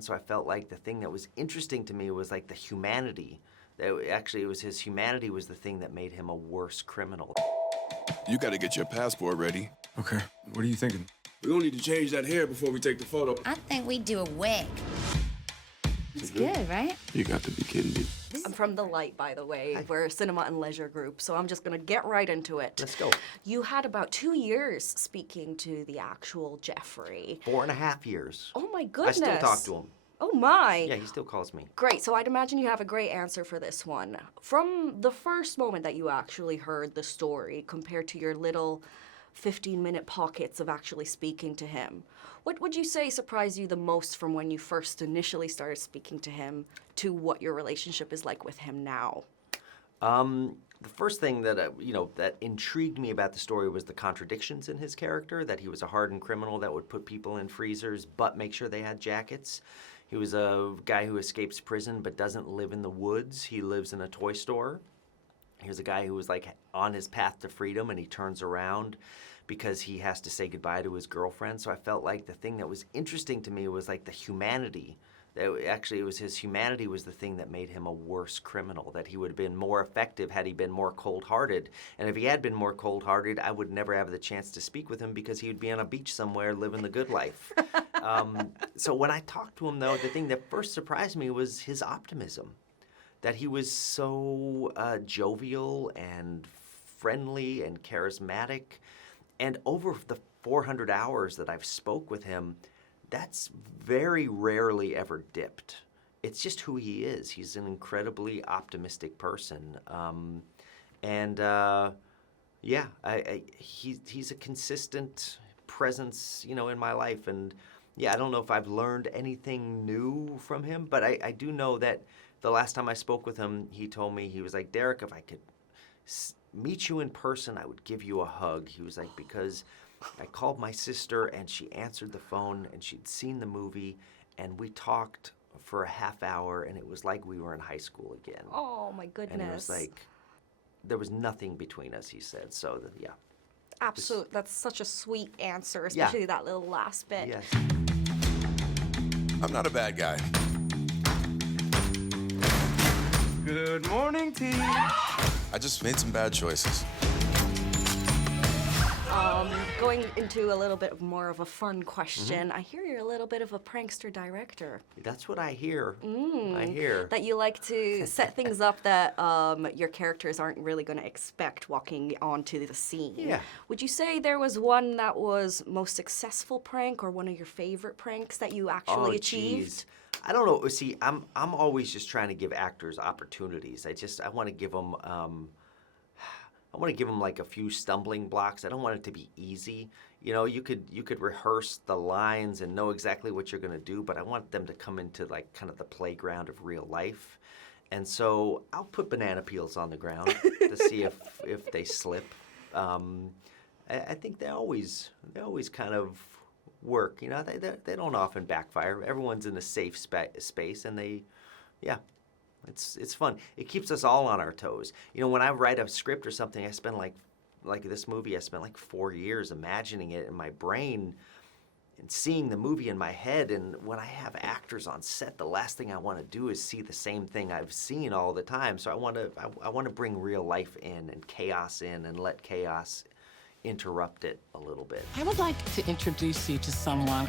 girlfriend, so I felt like the thing that was interesting to me was like the humanity. Actually, it was his humanity was the thing that made him a worse criminal. You gotta get your passport ready. Okay, what are you thinking? We're gonna need to change that hair before we take the photo. I think we do a wig. It's good, right? You got to be kidding me. I'm from The Light, by the way. We're a cinema and leisure group, so I'm just gonna get right into it. Let's go. You had about 2 years speaking to the actual Jeffrey. 4.5 years. Oh my goodness. I still talk to him. Oh my. Yeah, he still calls me. Great, so I'd imagine you have a great answer for this one. From the first moment that you actually heard the story compared to your little 15-minute pockets of actually speaking to him, what would you say surprised you the most from when you first initially started speaking to him to what your relationship is like with him now? The first thing that that intrigued me about the story was the contradictions in his character, that he was a hardened criminal that would put people in freezers but make sure they had jackets. He was a guy who escapes prison but doesn't live in the woods. He lives in a toy store. He was a guy who was like on his path to freedom, and he turns around because he has to say goodbye to his girlfriend. So I felt like the thing that was interesting to me was like the humanity. Actually, it was his humanity was the thing that made him a worse criminal, that he would have been more effective had he been more cold-hearted. And if he had been more cold-hearted, I would never have the chance to speak with him because he would be on a beach somewhere living the good life. So when I talked to him, though, the thing that first surprised me was his optimism, that he was so jovial and friendly and charismatic. And over the 400 hours that I've spoke with him, that's very rarely ever dipped. It's just who he is. He's an incredibly optimistic person. He's a consistent presence, in my life. And yeah, I don't know if I've learned anything new from him, but I do know that the last time I spoke with him, he told me, he was like, Derek, if I could meet you in person, I would give you a hug. He was like, because I called my sister and she answered the phone and she'd seen the movie and we talked for a half hour and it was like we were in high school again. Oh my goodness. And it was like, there was nothing between us, he said. So, yeah. Absolutely. That's such a sweet answer, especially that little last bit. Yes. I'm not a bad guy. Good morning, team. I just made some bad choices. Going into a little bit more of a fun question, I hear you're a little bit of a prankster director. That's what I hear. I hear. That you like to set things up that your characters aren't really going to expect walking onto the scene. Yeah. Would you say there was one that was most successful prank or one of your favorite pranks that you actually achieved? Geez. I don't know. See, I'm always just trying to give actors opportunities. I want to give them like a few stumbling blocks. I don't want it to be easy. You could rehearse the lines and know exactly what you're going to do, but I want them to come into like kind of the playground of real life. And so I'll put banana peels on the ground to see if they slip. I think they always kind of work. They don't often backfire. Everyone's in a safe space, and it's fun. It keeps us all on our toes. When I write a script or something, I spend like this movie, I spent like 4 years imagining it in my brain and seeing the movie in my head. And when I have actors on set, the last thing I want to do is see the same thing I've seen all the time. So I want to bring real life in and chaos in and let chaos interrupt it a little bit. I would like to introduce you to someone.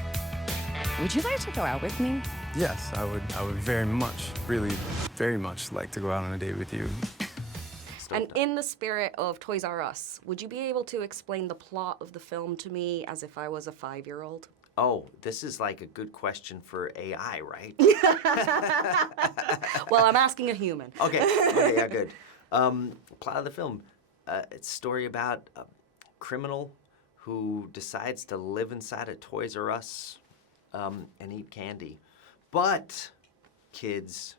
Would you like to go out with me? Yes, I would very much, really very much like to go out on a date with you. And in the spirit of Toys R Us, would you be able to explain the plot of the film to me as if I was a 5-year-old? Oh, this is like a good question for AI, right? Well, I'm asking a human. Okay, yeah, good. Plot of the film. It's a story about a criminal who decides to live inside a Toys R Us and eat candy. But, kids,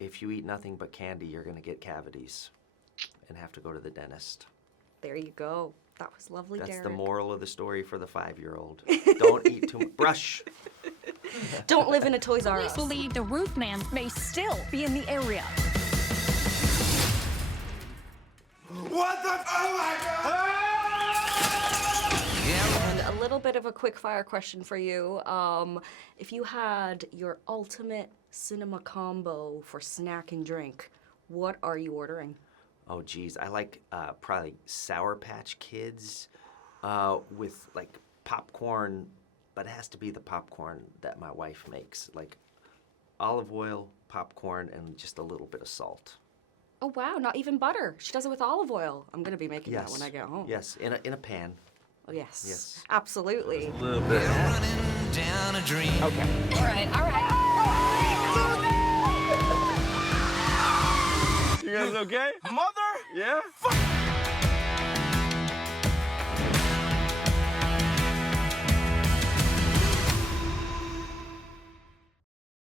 if you eat nothing but candy, you're going to get cavities and have to go to the dentist. There you go. That was lovely, That's Derek. the moral of the story for the 5-year-old. Don't eat too much. Brush. Don't live in a Toys R Police Us. believe the Roofman may still be in the area. What the? Oh my God! And a little little bit of a quick fire question for you. If you had your ultimate cinema combo for snack and drink, what are you ordering? Oh, geez. I like probably Sour Patch Kids with like popcorn, but it has to be the popcorn that my wife makes. Like olive oil, popcorn, and just a little bit of salt. Oh, wow, not even butter. She does it with olive oil. I'm going to be making that when I get home. Yes, in a pan. Oh, yes. Yes. Absolutely. A little bit. Down a dream. Okay. All right, all right. You guys okay? Mother? Yeah?